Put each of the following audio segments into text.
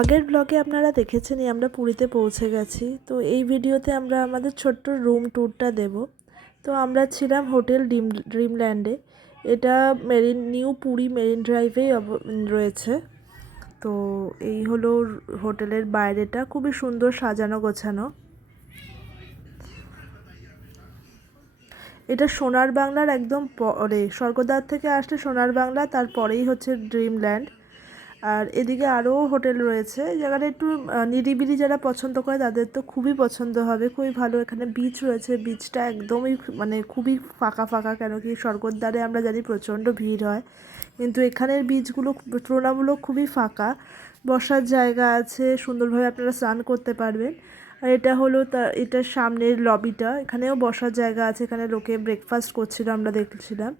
আগের ব্লগে আপনারা দেখেছেনই আমরা পুরীতে পৌঁছে গেছি। তো এই ভিডিওতে আমরা আমাদের ছোট্ট রুম ট্যুরটা দেব। তো আমরা ছিলাম হোটেল ড্রিমল্যান্ডে। এটা নিউ পুরী মেরিন ড্রাইভেই রয়েছে। তো এই হলো হোটেলের বাইরেটা, খুবই সুন্দর সাজানো গোছানো। এটা সোনার বাংলার একদম পরে, স্বর্গদ্বার থেকে আসলে সোনার বাংলা, তারপরেই হচ্ছে ড্রিমল্যান্ড। আর এদিকে আরও হোটেল রয়েছে। এই জায়গাটা একটু নিরিবিলি যারা পছন্দ করে তাদের তো খুবই পছন্দ হবে, খুবই ভালো। এখানে বিচ রয়েছে, বিচটা একদমই খুবই ফাঁকা ফাঁকা, কেন কি স্বর্গদ্বারে আমরা জানি প্রচণ্ড ভিড় হয়, কিন্তু এখানের বিচগুলো তুলনামূলক খুবই ফাঁকা। বসার জায়গা আছে, সুন্দরভাবে আপনারা স্নান করতে পারবেন। আর এটা হলো এটার সামনের লবিটা, এখানেও বসার জায়গা আছে, এখানে লোকে ব্রেকফাস্ট করছিল আমরা দেখছিলাম।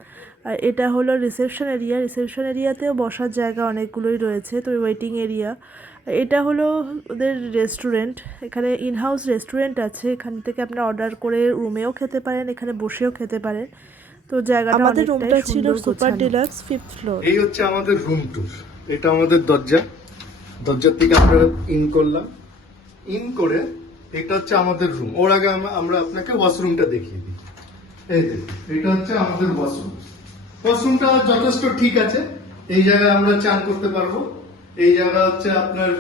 আর এটা হলো রিসেপশন এরিয়া, রিসেপশন এরিয়াতেও বসার জায়গা অনেকগুলোই রয়েছে, তো ওয়েটিং এরিয়া। এটা হলো ওদের রেস্টুরেন্ট, এখানে ইনহাউস রেস্টুরেন্ট আছে, এখান থেকে আপনারা অর্ডার করে রুমেও খেতে পারেন, এখানে বসেও খেতে পারেন। তো জায়গাটা আমাদের রুমটা ছিল সুপার ডিলাক্স 5th ফ্লোর। এই হচ্ছে আমাদের রুম ট্যুর। এটা আমাদের দরজার থেকে আমরা ইন করলাম, ইন করে এটা হচ্ছে আমাদের রুম। ওর আগে আমরা আপনাকে ওয়াশরুমটা দেখিয়ে দিই। এই দেখুন, এটা হচ্ছে আমাদের ওয়াশরুমটা যথেষ্ট ঠিক আছে। এই জায়গায় আমরা চান করতে পারবো। এই জায়গা হচ্ছে আপনার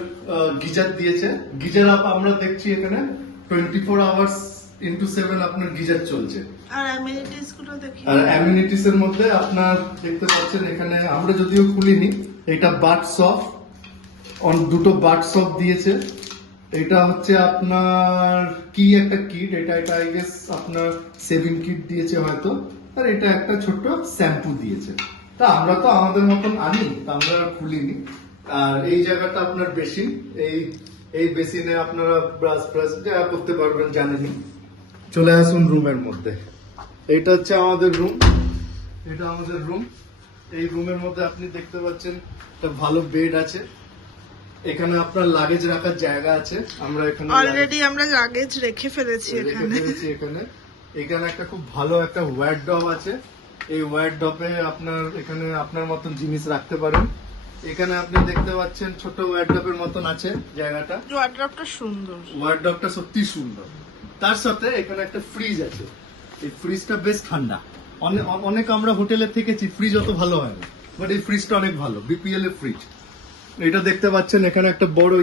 গিজার দিয়েছে। গিজার আমরা দেখছি এখানে 24 আওয়ার্স ইন্টু 7 আপনার গিজার চলছে। আর অ্যামিনিটিস গুলো দেখি। আর অ্যামিনিটিস এর মধ্যে আপনার দেখতে পাচ্ছেন এখানে আমরা যদিও খুলিনি, এটা বাথ সফ, দুটো বাথ সফ দিয়েছে। এটা হচ্ছে আপনার কি একটা কিট, এটা আই গেস আপনার সেভিং কিট দিয়েছে হয়তো। আর এটা একটা ছোট্ট শ্যাম্পু দিয়েছে। তা আমরা তো আমাদের মতন আনি, তা আমরা খুলিনি। আর এই জায়গাটা আপনার বেসিন, এই বেসিনে আপনারা ব্রাশ যা করতে পারবেন জানেনই। চলে আসুন রুমের মধ্যে। এটা হচ্ছে আমাদের রুম, এটা আমাদের রুম। এই রুমের মধ্যে আপনি দেখতে পাচ্ছেন একটা ভালো বেড আছে, এখানে আপনার লাগেজ রাখার জায়গা আছে। আমরা এখানে অলরেডি আমরা লাগেজ রেখে ফেলেছি এখানে। এখানে একটা খুব ভালো একটা ওয়ার্ডরোব আছে। এই ওয়ার্ডরোবে এখানে আপনার মতন জিনিস রাখতে পারেন। এখানে আপনি দেখতে পাচ্ছেন ছোট ওয়ার্ডরোবের মতন আছে জায়গাটা। ওয়ার্ডরোবটা সুন্দর, ওয়ার্ডরোবটা সত্যি সুন্দর। তার সাথে এখানে একটা ফ্রিজ আছে। এই ফ্রিজটা বেশ ঠান্ডা। অনেক আমরা হোটেলে থেকেছি, ফ্রিজ অত ভালো হয় না, বাট এই ফ্রিজটা অনেক ভালো, বিপিএল এর ফ্রিজ। এটা দেখতে পাচ্ছেন এখানে একটা বড়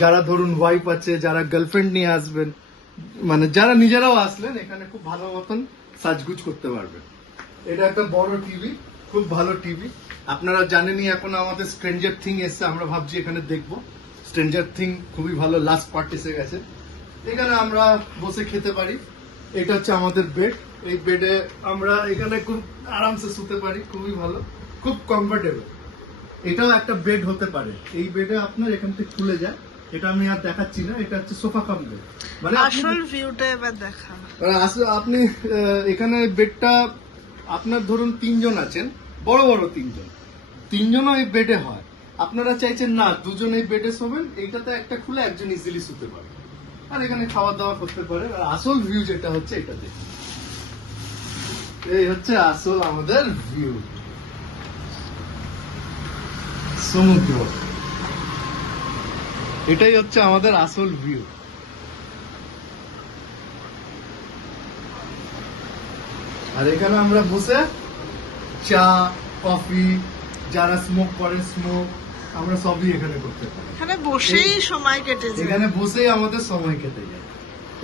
যারা ধরুন ওয়াইফ আছে, যারা গার্লফ্রেন্ড নিয়ে আসবেন, যারা নিজেরাও আসলেন, এখানে খুব ভালো মতন সাজগুজ করতে পারবেন। এটা একটা বড় টিভি, খুব ভালো টিভি। আপনারা জানেনই এখন আমাদের স্ট্রেঞ্জার থিং এসছে, আমরা ভাবছি এখানে দেখবো। স্ট্রেঞ্জার থিং খুবই ভালো, লাস্ট পার্ট এসে গেছে। এখানে আমরা বসে খেতে পারি। এটা হচ্ছে আমাদের বেড। এই বেডে আমরা এখানে খুব আরামসে শুতে পারি, খুবই ভালো, খুব কমফোর্টেবল। এটাও একটা বেড হতে পারে। এই বেডে আপনার এখান থেকে খুলে যায়, এটা আমি আর দেখাচ্ছি না। এটা হচ্ছে সোফা কাম বেড, আসল ভিউটা এবার দেখা। আপনি এখানে বেডটা আপনার ধরুন 3 জন আছেন, বড় বড় 3 জন, 3 জনও এই বেডে হয়। আপনারা চাইছেন না 2 জন এই বেডে শোবেন, এইটাতে একটা খুলে একজন ইজিলি শুতে পারে, আর এখানে খাওয়া দাওয়া করতে পারে। আর আসল ভিউ যেটা হচ্ছে এটা দেখুন, এই হচ্ছে আসল আমাদের ভিউ, সমুদ্র। এটাই হচ্ছে আমাদের আসল ভিউ। আর এখানে আমরা বসে চা, কফি, যারা স্মোক করে স্মোক, আমরা সবই এখানে করতে পারি। এখানে বসেই সময় কেটে যায়, এখানে বসেই আমাদের সময় কেটে যায়।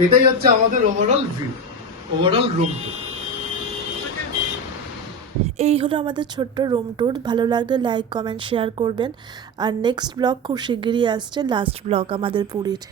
এটাই হচ্ছে আমাদের overall view, overall room tour. এই হলো আমাদের ছোট্ট রুম ট্যুর। ভালো লাগলে লাইক, কমেন্ট, শেয়ার করবেন। আর নেক্সট ব্লগ খুব শিগগিরই আসছে, লাস্ট ব্লগ আমাদের পুরীর।